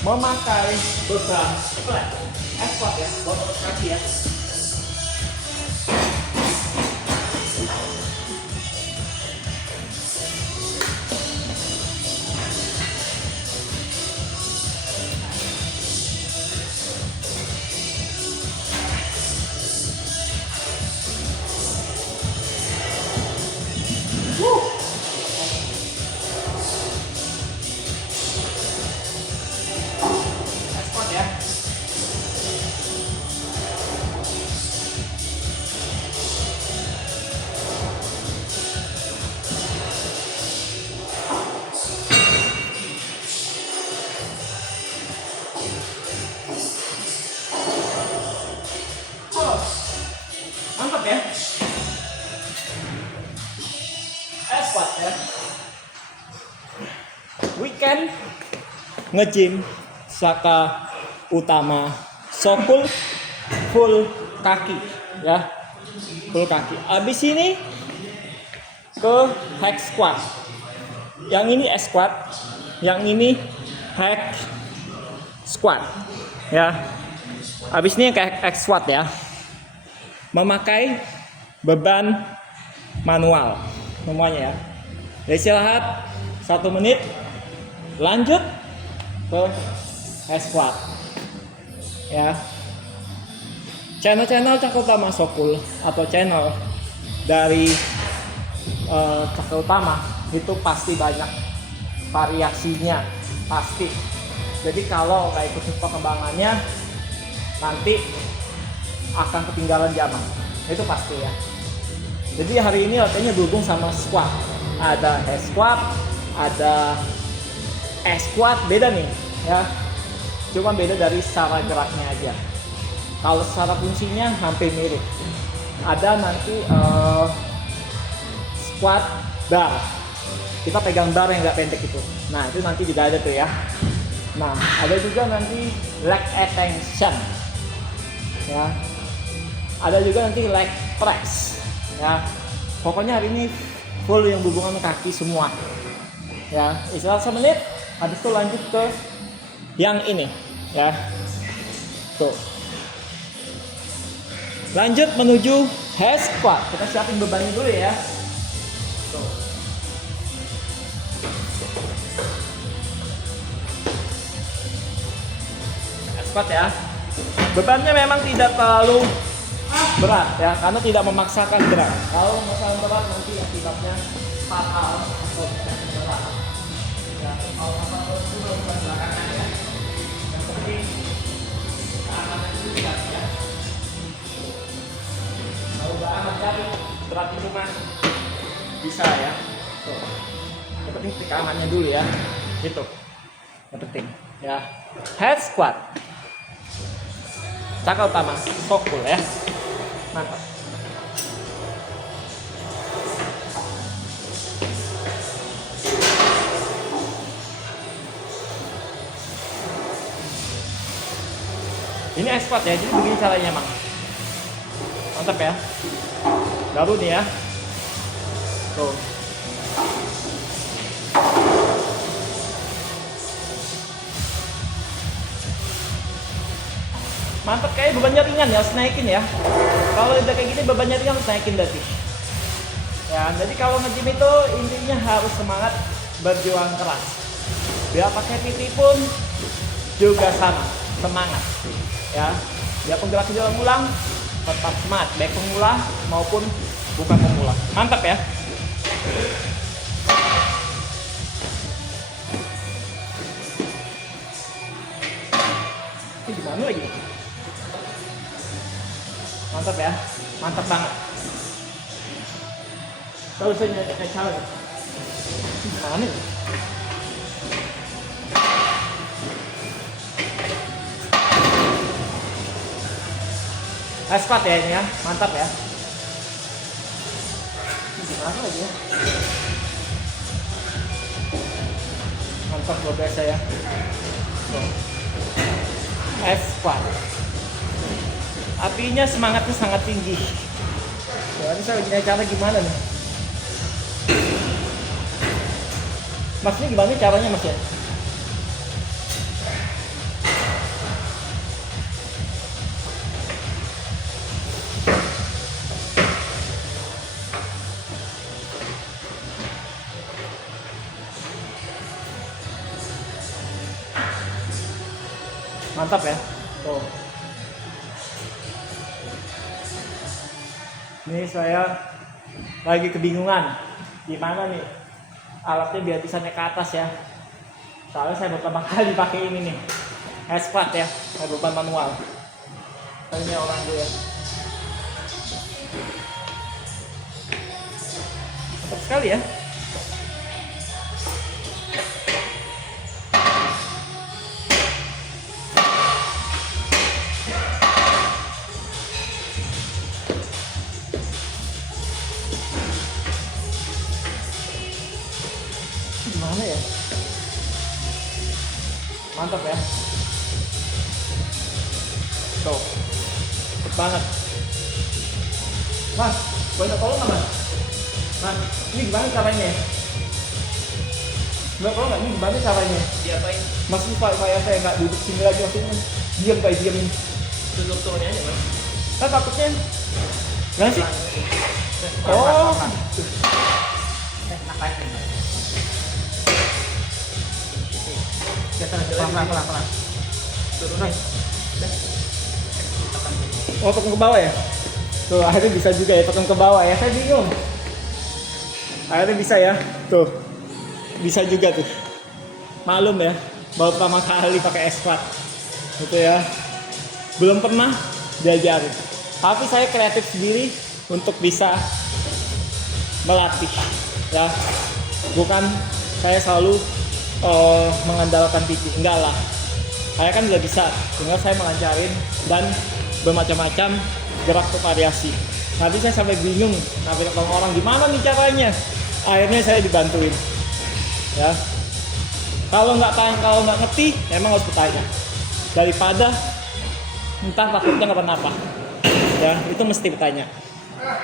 memakai beban flat squat ya, otot kaki ya. Squat ya. Mantap ya. Squat ya. Weekend nge-gym Saka utama Sokul full kaki ya. Full kaki. Abis ini ke hack squat. Yang ini squat, yang ini hack squat ya. Abis ini ke hack squat ya. Memakai beban manual semuanya ya. Istirahat 1 menit, lanjut ke hack squat ya. Channel Cakra Utama Sokul atau channel dari Cakra Utama itu pasti banyak variasinya, pasti. Jadi kalau nggak ikutin perkembangannya nanti akan ketinggalan zaman, itu pasti ya. Jadi hari ini latihannya dihubung sama squat. Ada hack squat, ada squat, beda nih ya. Cuma beda dari cara geraknya aja. Kalau secara fungsinya hampir mirip. Ada nanti squat bar. Kita pegang bar yang nggak pendek itu. Nah itu nanti juga ada tuh ya. Nah ada juga nanti leg extension ya. Ada juga nanti leg press ya. Pokoknya hari ini full yang berhubungan dengan kaki semua ya. Istirahat 1 menit, habis itu lanjut ke yang ini ya. Tuh, lanjut menuju hack squat. Kita siapin bebannya dulu ya. Tuh. Hack squat ya. Bebannya memang tidak terlalu berat ya, karena tidak memaksakan berat. Kalau memaksakan berat nanti akibatnya fatal atau berat. Ya, kalau fatal itu beban belakangan ya. Yang penting keamanan juga ya. Kalau nggak aman dari berat itu mah bisa ya. Tuh. Yang penting keamanannya dulu ya. Gitu. Yang penting ya. Head squat. Cakra Utama Sokul ya. Mantap. Ini squat ya, jadi begini caranya emang. Mantap ya. Baru nih ya. Tuh. Mantap, kayak bebannya ringan ya, harus naikin ya. Kalau udah kayak gini bebannya ringan harus naikin berarti. Ya, jadi kalau nge-gym itu intinya harus semangat, berjuang keras. Biar pakai PT pun juga sama, semangat. Ya, biar penggerak ulang tetap semangat, baik pemula maupun bukan pemula. Mantap ya. Ini gimana lagi? Mantap ya, mantap banget. Terus saya kayak cara gimana nih? Squat ya ini ya, mantap ya. Ini gimana lagi ya? Mantap luar biasa ya. Squat. Apinya semangatnya sangat tinggi. Ini saya lagi cara gimana nih? Maksudnya gimana caranya mas ya? Mantap ya. Tuh. Ini saya lagi kebingungan gimana nih alatnya biar bisa naik ke atas ya. Soalnya saya pertama kali pakai ini nih, S-Flat ya, saya beban manual. Ini orang dulu ya. Mantap sekali ya. Gimana ya? Mantap ya. Tuh, cepet banget. Mas, boleh tolong nggak mas? Mas, ini gimana caranya? Nggak tolong nggak? Ini gimana caranya? Diapain? Mas, ini supaya saya nggak duduk sini lagi maksudnya. Diam kayak diam. Tutup turunnya aja mas. Kan takutnya. Gimana sih? Oh. Nakain mas. Pelan. Turunin. Oh, tekan ke bawah ya? Tuh, akhirnya bisa juga ya, tekan ke bawah ya. Saya bingung. Akhirnya bisa ya. Tuh. Bisa juga tuh. Malum ya, baru pertama kali pakai S-Flat. Gitu ya. Belum pernah diajarin. Tapi saya kreatif sendiri untuk bisa melatih ya. Bukan saya selalu mengandalkan PT, enggak lah. Saya kan udah bisa, tinggal saya melancarin dan bermacam-macam gerak tuh variasi. Nanti saya sampai bingung, nanti orang gimana nih caranya. Akhirnya saya dibantuin. Ya, kalau nggak ngerti, emang harus bertanya. Daripada entah takutnya nggak apa-apa. Ya, itu mesti bertanya. Ya,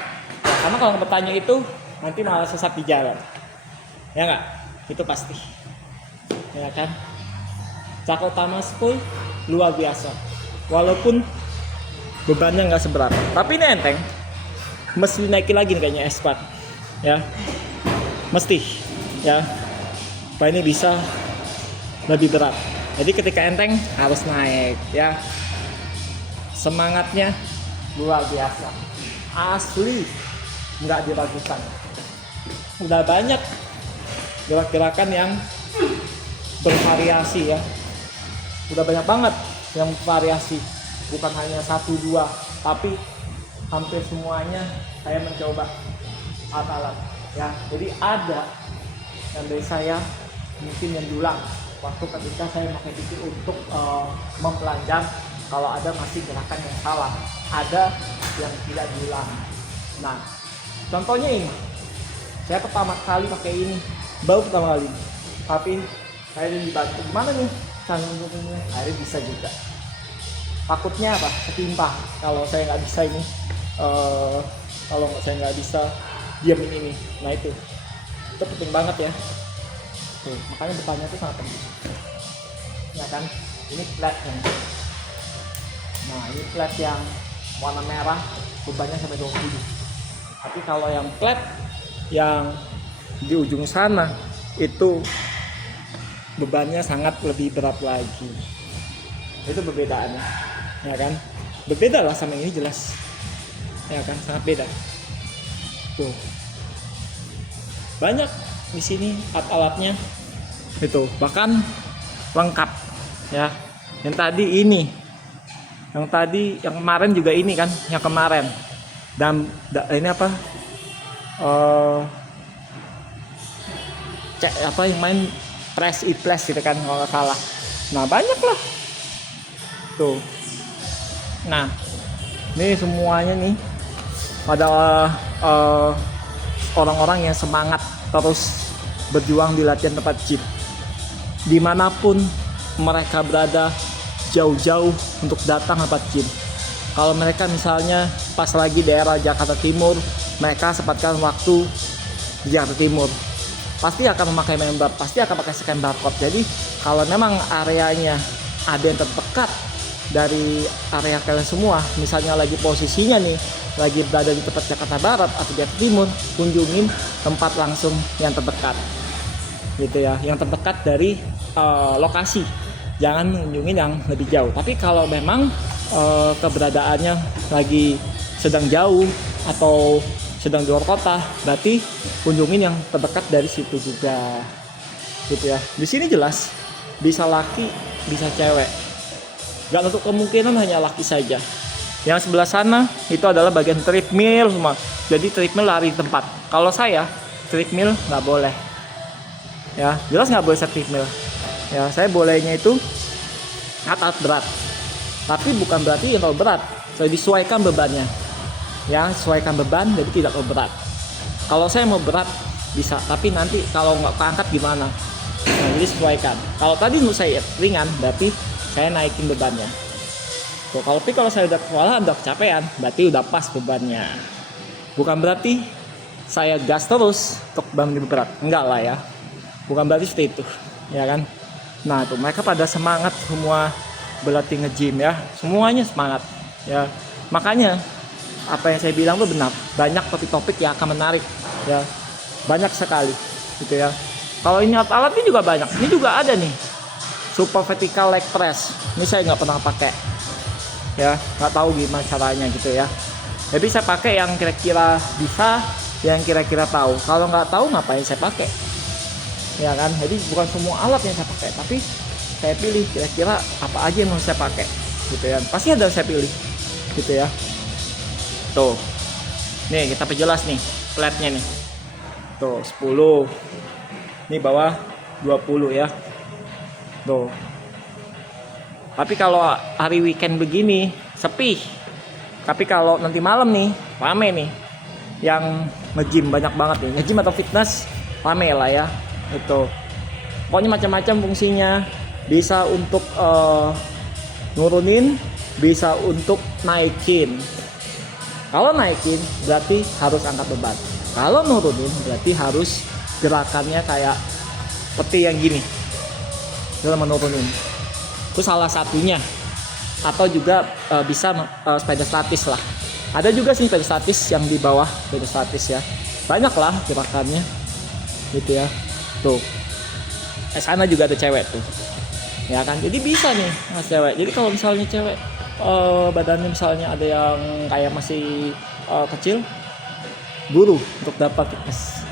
karena kalau nggak bertanya itu nanti malah sesat di jalan. Ya nggak? Itu pasti. Ya kan? Cakra Utama School luar biasa. Walaupun bebannya nggak seberapa, tapi ini enteng. Mesti naikin lagi nih kayaknya S-Flat. Ya, mesti. Ya, supaya ini bisa lebih berat. Jadi ketika enteng harus naik. Ya, semangatnya luar biasa. Asli, nggak diragukan. Udah banyak gerak-gerakan yang bervariasi ya. Udah banyak banget yang variasi, bukan hanya 1-2, tapi hampir semuanya saya mencoba alat-alat ya. Jadi ada yang dari saya mungkin yang diulang waktu ketika saya pakai PT untuk mempelanjang. Kalau ada masih gerakan yang salah, ada yang tidak diulang. Nah, contohnya ini, saya pertama kali pakai ini, baru pertama kali, tapi saya dibantu gimana nih canggungnya, akhirnya bisa juga. Takutnya apa? Ketimpa kalau saya nggak bisa ini, kalau saya nggak bisa diamin ini. Nah itu penting banget ya. Tuh, makanya bertanya itu sangat penting. Ya kan, ini flat kan. Nah ini flat yang warna merah, bebannya sampai 20. Tapi kalau yang flat yang di ujung sana itu bebannya sangat lebih berat lagi. Itu perbedaannya, ya kan? Berbeda lah sama ini jelas, ya kan? Sangat beda. Tuh, banyak di sini alat-alatnya itu, bahkan lengkap, ya. Yang tadi ini, yang kemarin juga ini kan, yang kemarin. Dan ini apa? Apa yang main press it plus gitu kan kalau nggak salah. Nah banyak lah tuh. Nah ini semuanya nih pada orang-orang yang semangat terus berjuang di latihan tempat gym dimanapun mereka berada, jauh-jauh untuk datang tempat gym. Kalau mereka misalnya pas lagi daerah Jakarta Timur, mereka sempatkan waktu di Jakarta Timur, pasti akan memakai member, pasti akan pakai scan barcode. Jadi kalau memang areanya ada yang terdekat dari area kalian semua, misalnya lagi posisinya nih lagi berada di tempat Jakarta Barat atau Jakarta Timur, kunjungin tempat langsung yang terdekat gitu ya, yang terdekat dari lokasi jangan kunjungin yang lebih jauh. Tapi kalau memang keberadaannya lagi sedang jauh atau sedang di luar kota, berarti kunjungin yang terdekat dari situ juga, gitu ya. Di sini jelas bisa laki, bisa cewek. Gak untuk kemungkinan hanya laki saja. Yang sebelah sana itu adalah bagian treadmill semua. Jadi treadmill lari tempat. Kalau saya treadmill nggak boleh. Ya, jelas nggak boleh saya treadmill. Ya, saya bolehnya itu alat berat. Tapi bukan berarti yang terlalu berat. Saya disesuaikan bebannya. Ya, sesuaikan beban jadi tidak terlalu berat. Kalau saya mau berat bisa, tapi nanti kalau nggak keangkat gimana? Nah, jadi sesuaikan. Kalau tadi menurut saya ringan, berarti saya naikin bebannya. Tuh, kalau saya udah kewalahan, udah kecapean, berarti udah pas bebannya. Bukan berarti saya gas terus untuk beban lebih berat. Enggak lah ya. Bukan berarti seperti itu, ya kan? Nah, tuh mereka pada semangat semua berlatih nge-gym ya. Semuanya semangat ya. Makanya apa yang saya bilang tuh benar. Banyak topik-topik yang akan menarik ya. Banyak sekali gitu ya. Kalau ini alat-alatnya juga banyak. Ini juga ada nih. Super vertical leg press. Ini saya nggak pernah pakai. Ya, nggak tahu gimana caranya gitu ya. Jadi saya pakai yang kira-kira bisa, yang kira-kira tahu. Kalau nggak tahu ngapain saya pakai? Ya kan? Jadi bukan semua alat yang saya pakai, tapi saya pilih kira-kira apa aja yang mau saya pakai, gitu ya. Pasti ada yang saya pilih, gitu ya. Tuh, nih kita perjelas nih platnya nih. Tuh 10, ini bawah 20 ya. Tuh. Tapi kalau hari weekend begini sepi. Tapi kalau nanti malam nih rame nih, yang nge-gym banyak banget nih. Nge-gym atau fitness rame lah ya. Itu pokoknya macam-macam fungsinya. Bisa untuk nurunin, bisa untuk naikin. Kalau naikin berarti harus angkat beban. Kalau nurunin berarti harus gerakannya kayak seperti yang gini dalam menurunin. Itu salah satunya. Atau juga bisa sepeda statis lah. Ada juga sih sepeda statis yang di bawah sepeda statis ya. Banyak lah gerakannya gitu ya. Tuh, sana juga ada cewek tuh, ya kan? Jadi bisa nih mas cewek. Jadi kalau misalnya cewek badannya misalnya ada yang kayak masih kecil, buru untuk dapat fitness.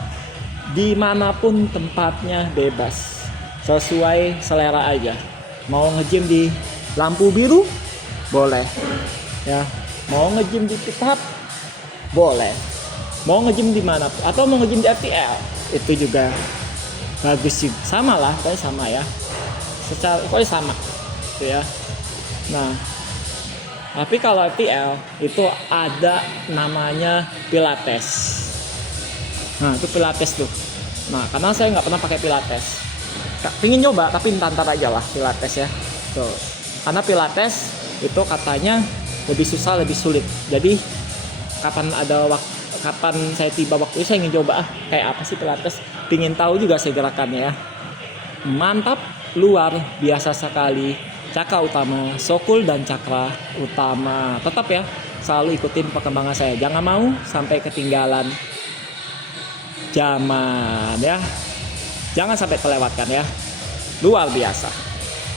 Dimanapun tempatnya bebas, sesuai selera aja. Mau nge-gym di lampu biru, boleh. Ya, mau nge-gym di Pit Hub, boleh. Mau nge-gym di mana? Atau mau nge-gym di FTL, itu juga bagus sih, sama lah, kayak sama ya, secara pokoknya sama gitu ya. Nah, tapi kalau FTL itu ada namanya Pilates. Nah, itu Pilates tuh. Nah, karena saya nggak pernah pakai Pilates, pingin nyoba tapi ntar aja lah Pilates ya. Tuh, karena Pilates itu katanya lebih susah, lebih sulit. Jadi kapan ada waktu, kapan saya tiba waktu saya ingin coba kayak apa sih Pilates, pingin tahu juga saya gerakannya ya. Mantap, luar biasa sekali. Cakra utama, Sokul dan cakra utama. Tetap ya, selalu ikutin perkembangan saya. Jangan mau sampai ketinggalan zaman ya. Jangan sampai terlewatkan ya. Luar biasa.